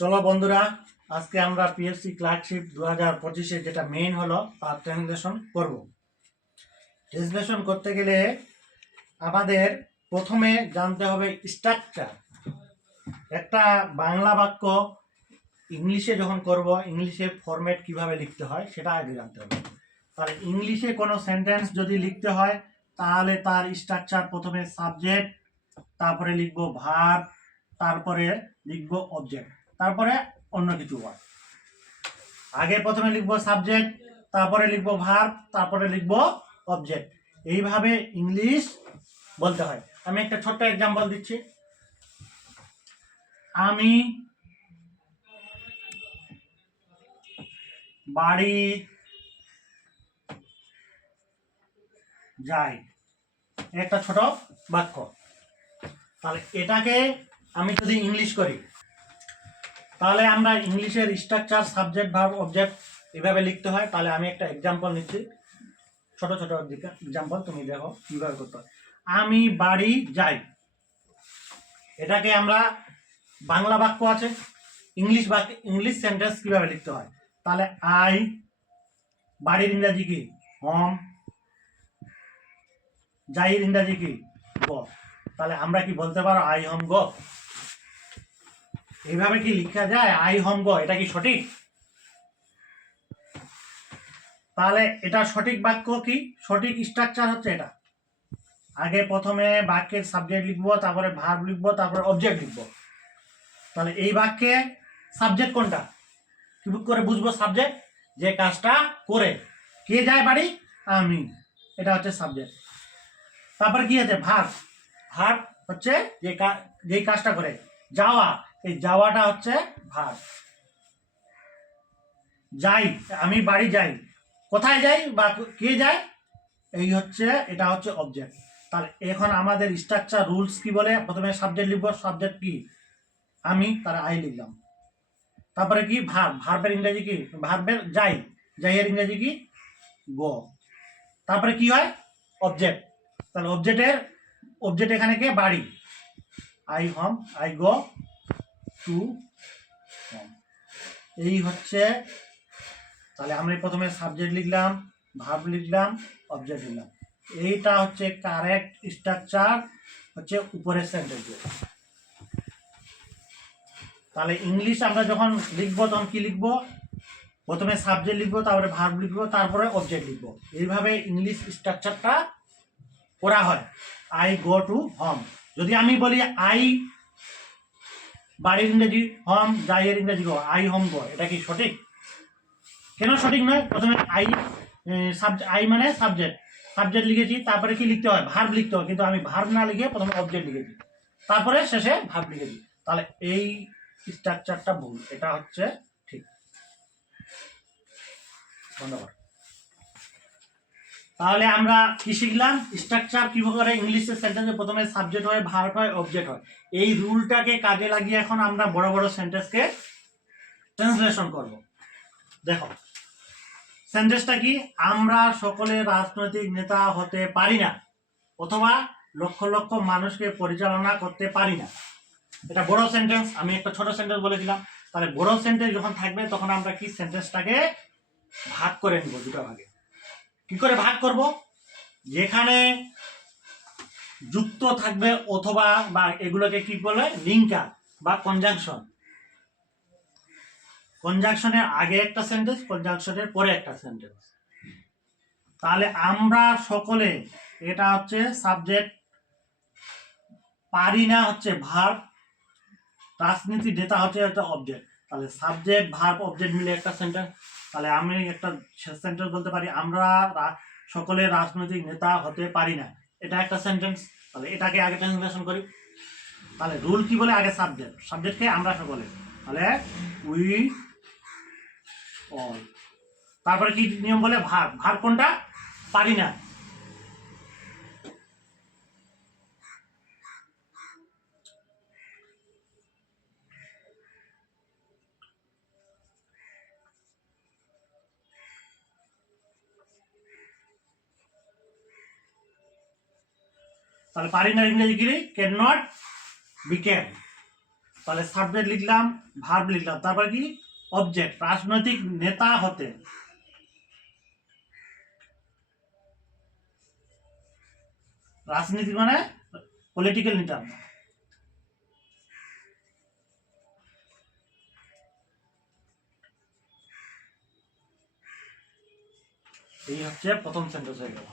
চলো বন্ধুরা, আজকে আমরা পিএসসি ক্লার্কশিপ 2025 যেটা মেইন হলো তার ট্রান্সলেশন করব। ট্রান্সলেশন করতে গেলে আমাদের প্রথমে জানতে হবে স্ট্রাকচার। একটা বাংলা বাক্য ইংলিশে যখন করব, ইংলিশে ফরম্যাট কিভাবে লিখতে হয় সেটা আগে জানতে হবে। তাহলে ইংলিশে কোনো সেন্টেন্স যদি লিখতে হয় তাহলে তার স্ট্রাকচার প্রথমে সাবজেক্ট, তারপরে লিখবো ভার্ব, তারপরে লিখবো অবজেক্ট, তারপরে অন্য কিছু ওয়ার্ড। আগে প্রথমে লিখবো সাবজেক্ট, তারপরে লিখবো ভার্ব, তারপরে লিখবো অবজেক্ট। এইভাবে ইংলিশ বলতে হয়। আমি একটা ছোট্ট এক্সাম্পল দিচ্ছি। আমি বাড়ি যাই, একটা ছোট বাক্য। তাহলে এটাকে আমি যদি ইংলিশ করি তাহলে আমরা ইংলিশের স্ট্রাকচার সাবজেক্ট ভার্ব অবজেক্ট এভাবে লিখতে হয়। তাহলে আমি একটা এক্সাম্পল নিচ্ছি, ছোট ছোট এক্সাম্পল, তুমি দেখো কিভাবে করতে হয়। আমি বাড়ি যাই, এটাকে আমরা বাংলা বাক্য আছে, ইংলিশ বাক্য, ইংলিশ সেন্টেন্স কিভাবে লিখতে হয়। তাহলে আই, বাড়ির ইংরাজি কি হোম, যাইয়ের ইংরাজি কি গো। তাহলে আমরা কি বলতে পারো আই হোম গো? এইভাবে কি লেখা যায় আই হোম গো? এটা কি সঠিক? তাহলে এটা সঠিক বাক্য কি সঠিক স্ট্রাকচার হচ্ছে এটা। আগে প্রথমে বাক্যের সাবজেক্ট লিখবো, তারপরে ভার্ব লিখবো, তারপরে অবজেক্ট লিখবো। তাহলে এই বাক্যে সাবজেক্ট কোনটা কি করে বুঝবো? সাবজেক্ট যে কাজটা করে, কে যায় বাড়ি? আমি, এটা হচ্ছে সাবজেক্ট। তারপরে কি আছে? ভার্ব। ভার্ব হচ্ছে যে কাজটা করে, যাওয়া, এই যাওয়াটা হচ্ছে ভার্ব। যাই, আমি বাড়ি যাই, কোথায় যাই বা কে যায়, এই হচ্ছে, এটা হচ্ছে অবজেক্ট। তাহলে এখন আমাদের স্ট্রাকচার রুলস কি বলে? প্রথমে সাবজেক্ট লিখবো, সাবজেক্ট কি আমি, তাহলে আই লিখলাম। তারপরে কি ভার্ব, ভার্বের ইংরেজি কি, ভার্বের যাই, যাইয়ের ইংরেজি কি গো। তারপরে কি হয়? অবজেক্ট। তাহলে অবজেক্ট এখানে কে? বাড়ি, I home, I go to home. এই হচ্ছে, তাহলে আমরা প্রথমে সাবজেক্ট লিখলাম, ভার্ব লিখলাম, অবজেক্ট লিখলাম। এইটা হচ্ছে কারেক্ট স্ট্রাকচার, হচ্ছে উপরের সেন্টেন্সে। তাহলে ইংলিশ আমরা যখন লিখবো তখন কি লিখবো? প্রথমে সাবজেক্ট লিখবো, তারপরে ভার্ব লিখবো, তারপরে অবজেক্ট লিখবো। এইভাবে ইংলিশ স্ট্রাকচারটা করা হয়। আই গো টু হোম, যদি আমি বলি আই বাড়ির ইংরেজি হোম, যাইয়ের ইংরেজি গো, আই হোম গো, এটা কি সঠিক? কেন সঠিক নয়? প্রথমে আই মানে সাবজেক্ট লিখেছি, তারপরে কি লিখতে হয়? ভার্ব লিখতে হয়, কিন্তু আমি ভার্ব না লিখে প্রথমে অবজেক্ট লিখেছি, তারপরে শেষে ভার্ব লিখেছি। তাহলে এই স্ট্রাকচারটা ভুল, এটা হচ্ছে ঠিক। ধন্যবাদ। তাহলে আমরা কি শিখলাম? স্ট্রাকচার কিভাবে ইংলিশে সেন্টেন্সে প্রথমে সাবজেক্ট হয়, ভার্ব হয়, অবজেক্ট হয়। এই রুলটাকে কাজে লাগিয়ে এখন আমরা বড় বড় সেন্টেন্সকে ট্রান্সলেশন করব। দেখো সেন্টেন্সটা কি? আমরা সকলে রাজনৈতিক নেতা হতে পারি না, অথবা লক্ষ লক্ষ মানুষকে পরিচালনা করতে পারি না। এটা বড় সেন্টেন্স, আমি একটা ছোট সেন্টেন্স বলেছিলাম। তাহলে বড় সেন্টেন্স যখন থাকবে তখন আমরা কি সেন্টেন্সটাকে ভাগ করে নিব দুটো ভাগে। কি করে ভাগ করব? যেখানে যুক্ত থাকবে অথবা বা এগুলোকে কি বলে? লিঙ্কার বা কনজাংশন। কনজাংশনের আগে একটা সেন্টেন্স, কনজাংশনের পরে একটা সেন্টেন্স। তাহলে আমরা সকলে, এটা হচ্ছে সাবজেক্ট, পারি না হচ্ছে ভার্ব, রাজনীতি নেতা হচ্ছে একটা অবজেক্ট। তাহলে সাবজেক্ট ভার্ব অবজেক্ট মিলে একটা সেন্টেন্স। তাহলে আমি একটা সেন্টেন্স বলতে পারি, আমরা সকলে রাজনৈতিক নেতা হতে পারি না, এটা একটা সেন্টেন্স। তাহলে এটাকে আগে ট্রান্সলেশন করি। তাহলে রুল কি বলে? আগে সাবজেক্টকে আমরা সকলে, তাহলে উই অল। তারপরে কি নিয়ম বলে? ভার্ব কোনটা? পারি না। তাহলে পারি না ইংরেজি কি? Can not, became. তাহলে সাবজেক্ট লিখলাম, ভার্ব লিখলাম, তারপর কি অবজেক্ট, রাজনৈতিক নেতা হতে, রাজনীতি মানে পলিটিক্যাল নেতা। এই হচ্ছে প্রথম সেন্টেন্স হয়ে গেল।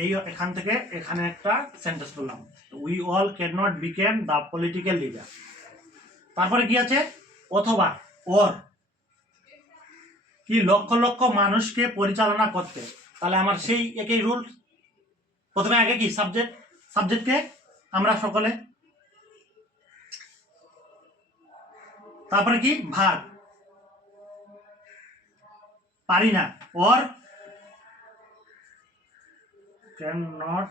এই এখান থেকে এখানে একটা সেন্টেন্স বললাম, we all can not became the political leader. তারপরে কি আছে, অথবা অর, কি লক্ষ লক্ষ মানুষকে পরিচালনা করতে। তাহলে আমার সেই একই রুল, প্রথমে আগে কি সাবজেক্ট, সাবজেক্টকে আমরা সকলে, তারপরে কি ভার্ব, পারি না, or can not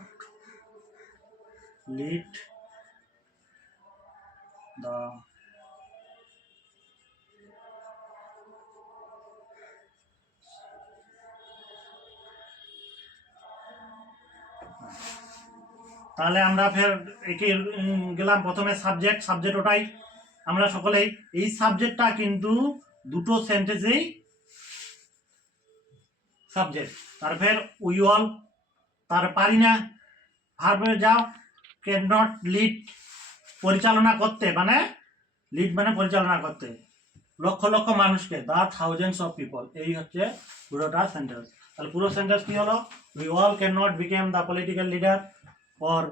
lead the তাহলে আমরা ফের একে গেলাম, প্রথমে সাবজেক্ট, সাবজেক্ট ওটাই আমরা সকলেই, এই সাবজেক্টটা কিন্তু দুটো সেন্টেন্সেই সাবজেক্ট। তারপর উই অল, তার পারি না, ভার্বে যাও, ক্যান নট লিড পরিচালনা করতে, মানে লিড মানে পরিচালনা করতে, লক্ষ লক্ষ মানুষকে, দ্য থাউজেন্ডস অফ পিপল। এই হচ্ছে পুরোটা সেন্টেন্স। তাহলে পুরো সেন্টেন্স কি হলো, we all can not became the political leader or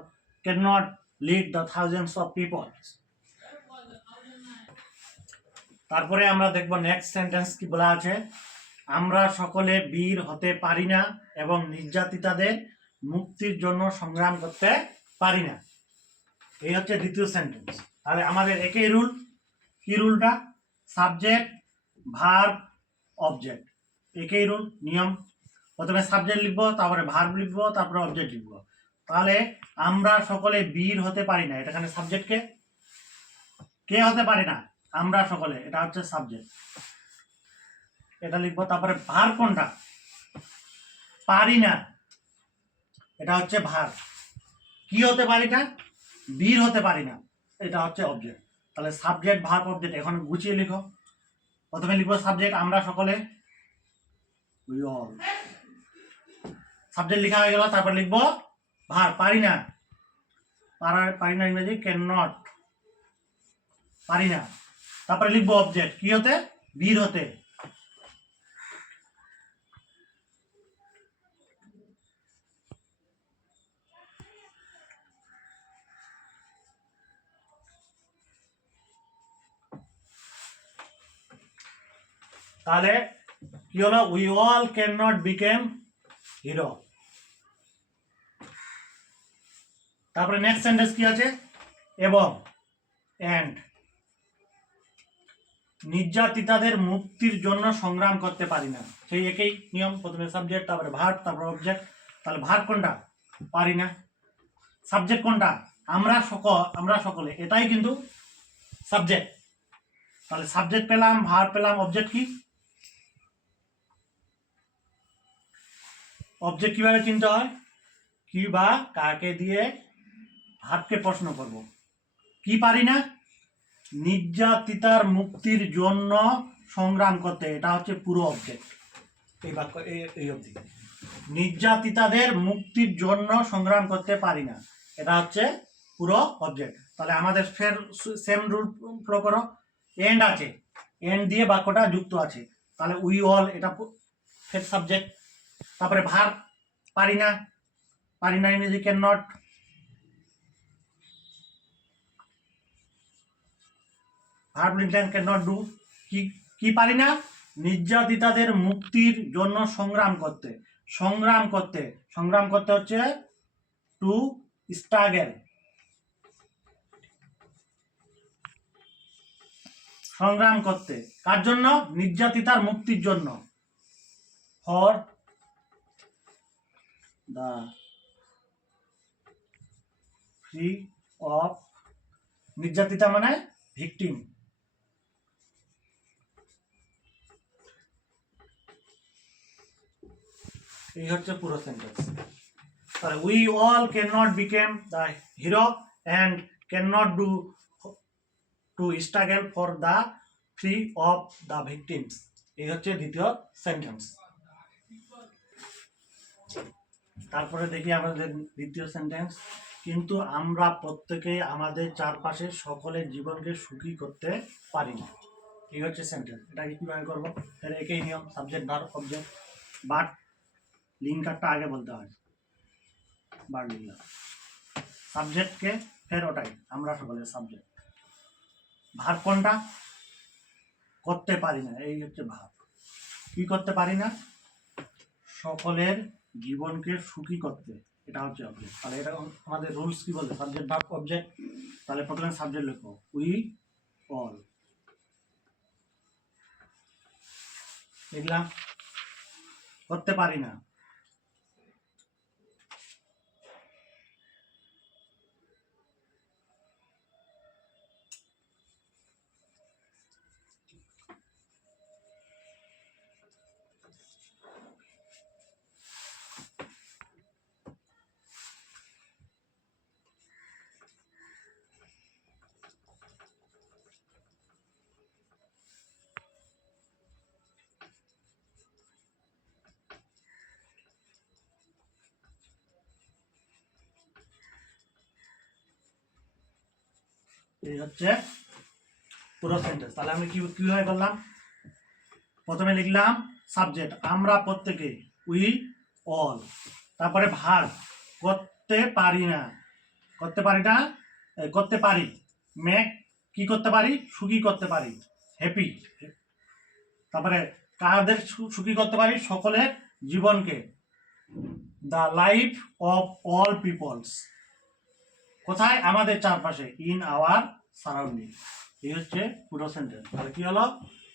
cannot lead the thousands of people. তারপরে আমরা দেখব নেক্সট সেন্টেন্স কি বলা আছে, আমরা সকলে বীর হতে পারি না এবং নির্যাতিতাদের মুক্তির জন্য সংগ্রাম করতে পারি না। এই হচ্ছে দ্বিতীয় সেন্টেন্স। তাহলে আমাদের একই রুল, কি রুলটা, সাবজেক্ট, ভার্ব, অবজেক্ট, একই রুল নিয়ম। প্রথমে সাবজেক্ট লিখবো, তারপরে ভার্ব লিখবো, তারপরে অবজেক্ট লিখবো। তাহলে আমরা সকলে বীর হতে পারি না, এখানে সাবজেক্ট কে হতে পারি না, আমরা সকলে, এটা হচ্ছে সাবজেক্ট, এটা লিখবো। তারপরে ভার্ব কোনটা, পারি না, এটা হচ্ছে ভার্ব। কি হতে পারি না, বীর হতে পারি না, এটা হচ্ছে অবজেক্ট। তাহলে সাবজেক্ট, ভার্ব, অবজেক্ট এখন গুছিয়ে লিখো। প্রথমে লিখবো সাবজেক্ট, আমরা সকলে, উই অল, সাবজেক্ট লেখা হয়ে গেল। তারপর লিখবো ভার্ব, পারি না, পারি না ইংরেজি ক্যান নট, পারি না। তারপরে লিখবো অবজেক্ট, কি হতে, বীর হতে। তাহলে কি হলো, we all can not became hero. তারপরে নেক্সট সেন্টেন্স কি আছে, এবং এন্ড, নির্যাতিতাদের মুক্তির জন্য সংগ্রাম করতে পারি না, সেই একই নিয়ম, প্রথমে সাবজেক্ট, তারপরে ভার্ব, তারপরে অবজেক্ট। তাহলে ভার্ব কোনটা, পারি না। সাবজেক্ট কোনটা, আমরা সকলে, এটাই কিন্তু সাবজেক্ট। তাহলে সাবজেক্ট পেলাম, ভার্ব পেলাম, অবজেক্ট কি, অবজেক্ট কিভাবে চিনতে হয়, কি বা কাকে দিয়ে ভার্বকে প্রশ্ন করব। কি পারি না, নির্যাতিতার মুক্তির জন্য সংগ্রাম করতে, এটা হচ্ছে পুরো অবজেক্ট। এই বাক্য এই অবধি, নির্যাতিতাদের মুক্তির জন্য সংগ্রাম করতে পারি না, এটা হচ্ছে পুরো অবজেক্ট। তাহলে আমাদের ফের সেম রুল ফলো করো, এন্ড আছে, এন্ড দিয়ে বাক্যটা যুক্ত আছে। তাহলে উই অল, এটা ফের সাবজেক্ট। তারপরে ভার্ব, পারি না, ইংরেজি ক্যান নট। ভার্ব লিখলেন ক্যান নট ডু, কি পারি না, নির্যাতিতাদের মুক্তির জন্য সংগ্রাম করতে, সংগ্রাম করতে হচ্ছে টু স্ট্রাগল, সংগ্রাম করতে, কার জন্য, নির্যাতিতার মুক্তির জন্য, ফর দ্য ফ্রি অফ, নির্যাতিতা মানে ভিকটিম। এই হচ্ছে পুরো সেন্টেন্স। তাহলে we all can not became the hero and can not do to struggle for the free of the victims. এই হচ্ছে দ্বিতীয় সেন্টেন্স। তারপরে দেখি আমাদের দ্বিতীয় সেন্টেন্স, কিন্তু আমরা প্রত্যেকেই আমাদের চারপাশে সকলের জীবনকে সুখী করতে পারি না। এই হচ্ছে সেন্টেন্স। এটাকে কিভাবে করবো? এর একই নিয়ম, সাবজেক্ট ভার্ব অবজেক্ট, বাট লিঙ্কারটা আগে বলতে হয়। বাট লিঙ্কার সাবজেক্টকে ফের ওটাই আমরা সকলের সাবজেক্ট। ভার্ব কোনটা? করতে পারি না, এই হচ্ছে ভার্ব। কি করতে পারি না? সকলের জীবনকে সুখী করতে, এটা হচ্ছে অবজেক্ট। তাহলে এটা আমাদের রুলস কি বলে? Subject verb object. তাহলে প্রথমে সাবজেক্ট লেখো, উই অল। লিখলাম করতে পারি না। এই হচ্ছে পুরো সেন্টেন্স। তাহলে আমি কিভাবে করলাম? প্রথমে লিখলাম সাবজেক্ট আমরা প্রত্যেকে, উই অল। তারপরে ভার্ব করতে পারি না, করতে পারি না, করতে পারি। মেক কি করতে পারি? সুখী করতে পারি, হ্যাপি। তারপরে কাদের সুখী করতে পারি? সকলের জীবনকে, the life of all peoples. কোথায়? আমাদের চারপাশে, ইন আওয়ার সারাউন্ডিং। এই হচ্ছে পুরো সেন্টেন্স। তাহলে কি হলো?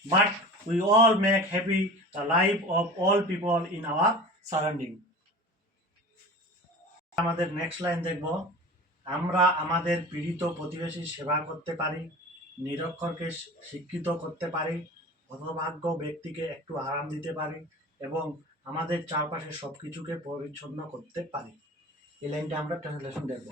But we all make happy the life of all people in our surrounding. আমাদের নেক্সট লাইন দেখব, আমরা আমাদের পীড়িত প্রতিবেশীর সেবা করতে পারি, নিরক্ষরকে শিক্ষিত করতে পারি, হতভাগ্য ব্যক্তিকে একটু আরাম দিতে পারি এবং আমাদের চারপাশে সবকিছুকে পরিচ্ছন্ন করতে পারি। এই লাইনটা আমরা ট্রান্সলেশন দেখব।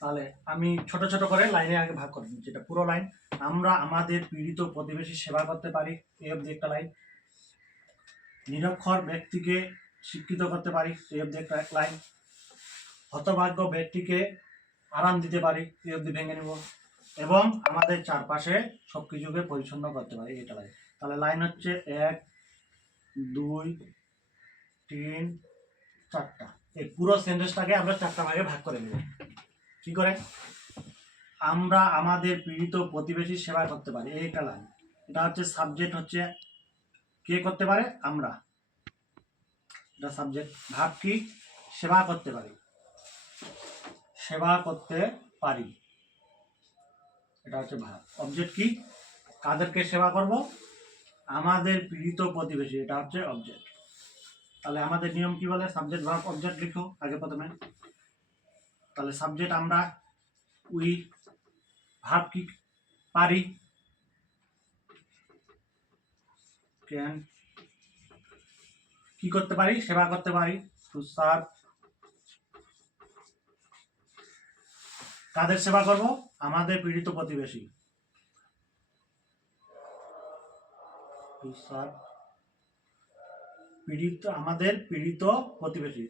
তাহলে আমি ছোট ছোট করে লাইনে আগে ভাগ করে দিচ্ছি। এটা পুরো লাইন। আমরা আমাদের পীড়িত প্রতিবেশীর সেবা করতে পারি, এই অবধি একটা লাইন। নিরক্ষর ব্যক্তিকে শিক্ষিত করতে পারি, এই অবধি একটা লাইন। হতভাগ্য ব্যক্তিকে আরাম দিতে পারি, এই অবধি ভেঙে নেব। এবং আমাদের চারপাশে সবকিছুকে পরিচ্ছন্ন করতে পারি, এটা লাইন। তাহলে লাইন হচ্ছে 1 2 3 4টা। এই পুরো সেন্টেন্সটাকে আমরা 4টা ভাগে ভাগ করে নেব। কি করে? আমরা আমাদের পীড়িত প্রতিবেশীর সেবা করতে পারি, এই একটা লাইন। এটা হচ্ছে সাবজেক্ট, হচ্ছে কে করতে পারে? আমরা। এটা সাবজেক্ট। ভাব কি? সেবা করতে পারি, সেবা করতে পারি, এটা হচ্ছে ভাব। অবজেক্ট কি? কাদেরকে সেবা করব? আমাদের পীড়িত প্রতিবেশী, এটা হচ্ছে অবজেক্ট। তাহলে আমাদের নিয়ম কি বলে? সাবজেক্ট ভার্ব অবজেক্ট লিখো আগে প্রথমে। তাহলে সাবজেক্ট আমরা, উই। ভার্ব কি? পারি, ক্যান। কি করতে পারি? সেবা করতে পারি, টু সার্ভ। কাদের সেবা করব? আমাদের পীড়িত প্রতিবেশী, টু সার্ভ পীড়িত, আমাদের পীড়িত প্রতিবেশী।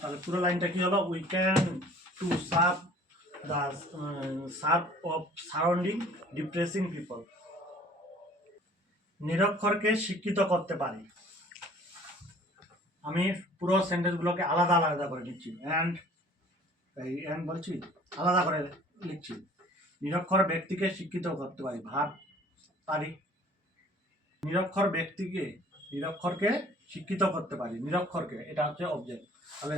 তাহলে পুরো লাইনটা কি হলো? We can to serve the serve of surrounding depressing people. নিরক্ষরকে শিক্ষিত করতে পারি। আমি পুরো সেন্টেন্সগুলোকে আলাদা আলাদা করে নিচ্ছি, অ্যান্ড এই অ্যান্ড বলছি, আলাদা করে লিখছি। নিরক্ষর ব্যক্তিকে শিক্ষিত করতে পারি, ভাব পারি। নিরক্ষর ব্যক্তিকে, নিরক্ষরকে শিক্ষিত করতে পারি, নিরক্ষরকে, এটা হচ্ছে অবজেক্ট। তাহলে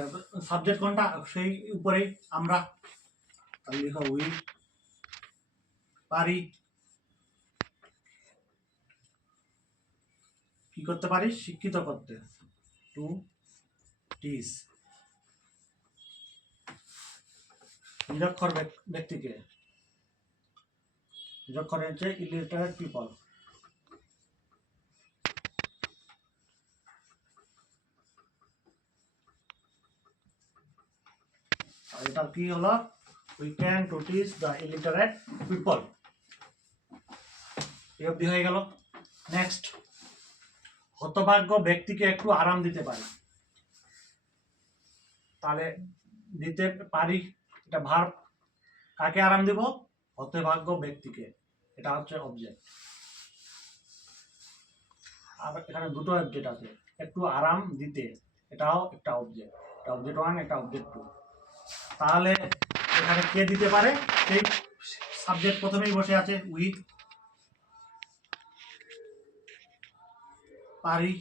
সাবজেক্ট কোনটা? সেই উপরেই আমরা। তাহলে লিখো উই পারি। কি করতে পারি, শিক্ষিত করতে, টু টিচ। নিরক্ষর ব্যক্তিকে, নিরক্ষর হচ্ছে ইলিটারেট পিপল। এটা কি হলো, we can to teach the illiterate people. এই অবধি হয়ে গেল। নেক্সট, হতভাগ্য ব্যক্তিকে একটু আরাম দিতে পারি। তাহলে দিতে পারি, এটা ভার্ব। কাকে আরাম দেব, হতভাগ্য ব্যক্তিকে, এটা হচ্ছে অবজেক্ট। আর এখানে দুটো অবজেক্ট আছে, একটু আরাম দিতে, এটাও একটা অবজেক্ট, এটা অবজেক্ট 1, এটা অবজেক্ট 2। তাহলে এখানে কে দিতে পারে, সেই সাবজেক্ট প্রথমেই বসে আছে, উই পারি।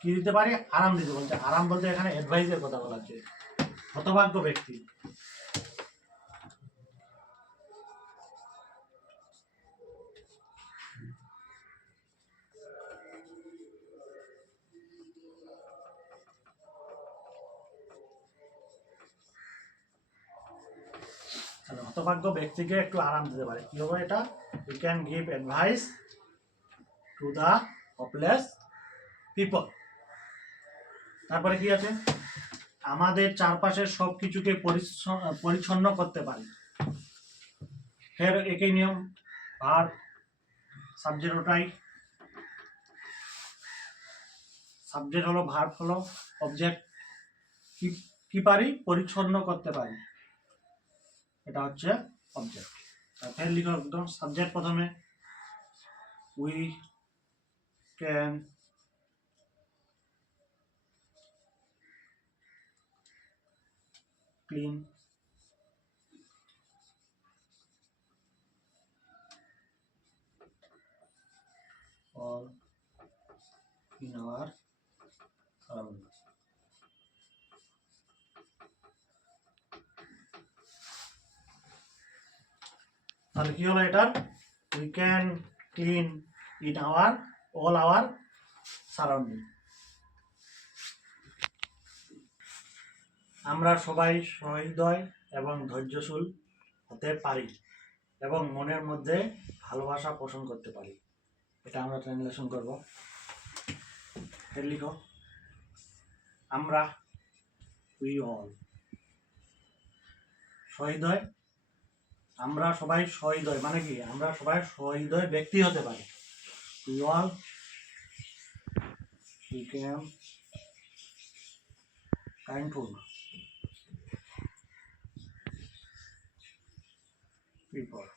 কি দিতে পারে, আরাম দিতে বলছে। আরাম বলতে এখানে অ্যাডভাইসের কথা বলা হচ্ছে, হতভাগ্য ব্যক্তি। হতভাগ্য ব্যক্তিকে একটু আরাম দিতে পারে, কি হবে এটা, we can give advice to the hopeless people. তারপরে কি আছে, আমাদের চারপাশের সবকিছুকে পরিচ্ছন্ন করতে পারি। ফের একই নিয়ম, ভার্ব, সাবজেক্ট ওটাই, সাবজেক্ট হলো, ভার্ব হলো, অবজেক্ট। কি পারি, পরিচ্ছন্ন করতে পারি, এটা হচ্ছে অবজেক্ট। ফের লিখো একদম, সাবজেক্ট প্রথমে, we can clean all in our surroundings. তাহলে কি হলো এটার, we can clean in our all our surrounding. আমরা সবাই সহৃদয় এবং ধৈর্যশীল হতে পারি এবং মনের মধ্যে ভালোবাসা পোষণ করতে পারি। এটা আমরা ট্রান্সলেশন করব। লিখো, আমরা, উই অল, সহৃদয়, আমরা সবাই সহৃদয় মানে কি, আমরা সবাই সহৃদয় ব্যক্তি হতে পারি। We all became kindful people.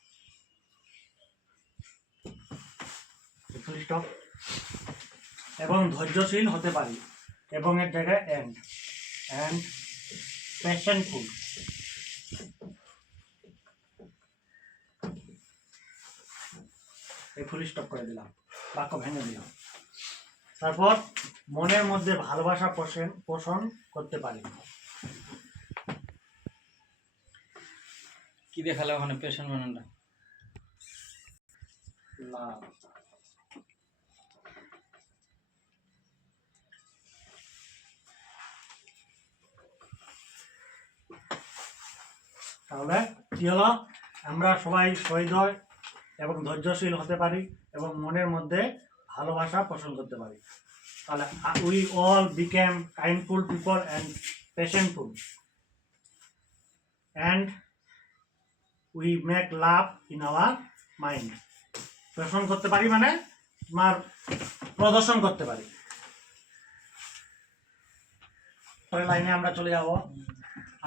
Full stop. এবং ধৈর্যশীল হতে পারি, এবং এর জায়গায় এন্ড পেশেন্টফুল। এই ফুল স্টপ করে দিলাম, বাক্য ভেঙে দিলাম। তারপর মনের মধ্যে ভালোবাসা পোষণ করতে পারি। কি দেখালে ওখানে পেশেন্ট বানানটা, লাভ। তাহলে কি হলো, আমরা সবাই সহৃদয় এবং ধৈর্যশীল হতে পারি এবং মনের মধ্যে ভালোবাসা পোষণ করতে পারি। তাহলে we all became kindful people and patientful and we make love in our mind. পোষণ করতে পারি মানে তোমার প্রদর্শন করতে পারি। পরের লাইনে আমরা চলে যাব,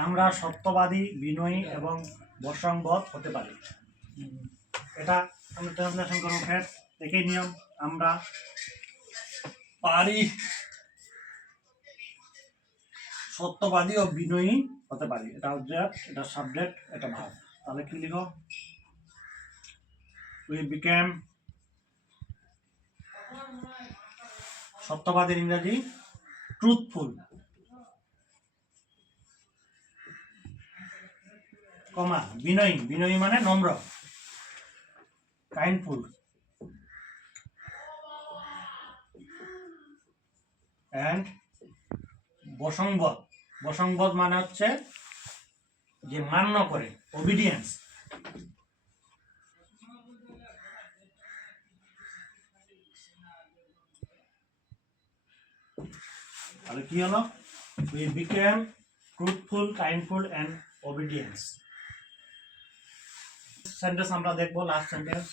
আমরা সত্যবাদী, বিনয়ী এবং বর্ষংবোধ হতে পারি। এটা আমরা ট্রান্সলেশন করবো। ফের একই নিয়ম, আমরা পারি সত্যবাদী ও বিনয়ী হতে পারি, এটা অবজেক্ট, এটা সাবজেক্ট, এটা ভার্ব। তাহলে কি লিখো, উই বিকেম, সত্যবাদীর ইংরেজি ট্রুথফুল, কমা বিনয়ী, বিনয়ী মানে নম্র, কাইন্ডফুল, অ্যান্ড বসংবদ, বসংবদ মানে হচ্ছে যে মান্য করে, ওবিডিয়েন্স। তাহলে কি হলো? We became truthful, kindful and obedience. Sentence আমরা দেখবো, লাস্ট সেন্টেন্স।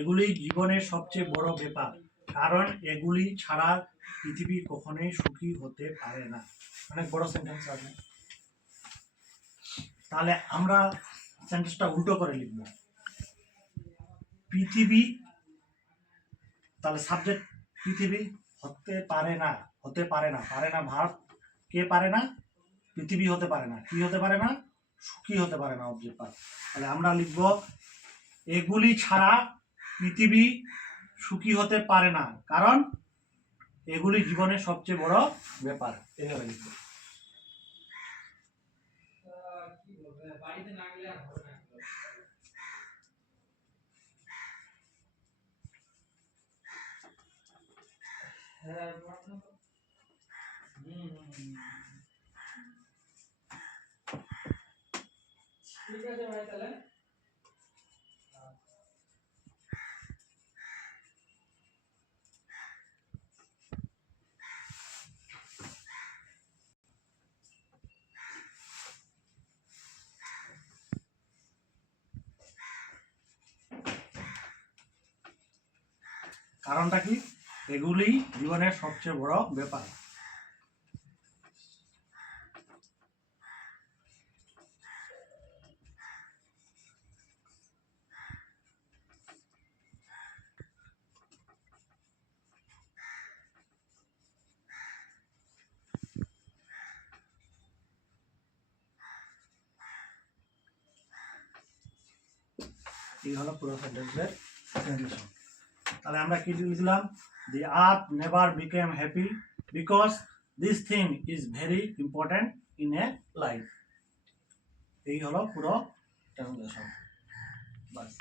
এগুলি জীবনের সবচেয়ে বড় ব্যাপার, কারণ এগুলি ছাড়া পৃথিবী কখনোই সুখী হতে পারে না। অনেক বড় সেন্টেন্স আছে। তাহলে আমরা সেন্টেন্সটা উল্টো করে লিখব। পৃথিবী, তাহলে সাবজেক্ট পৃথিবী, হতে পারে না, হতে পারে না, পারে না ভার্ব, কে পারে না? পৃথিবী হতে পারে না, কি হতে পারে না? সুখী হতে পারে না, অবজেক্ট পারে। তাহলে আমরা লিখব এগুলি ছাড়া পৃথিবী সুখী হতে পারে না, কারণ এগুলি জীবনের সবচেয়ে বড় ব্যাপার। এইভাবে লিখব। ঠিক আছে ভাই, তাহলে কারণটা কি? এগুলি জীবনের সবচেয়ে বড় ব্যাপার। এই হলো পুরো সেন্টেন্সের ট্রান্সলেশন। তাহলে আমরা কি লিখলাম? The earth never became happy because this thing is very important in a life. এই হলো পুরো ট্রান্সলেশন। বাস।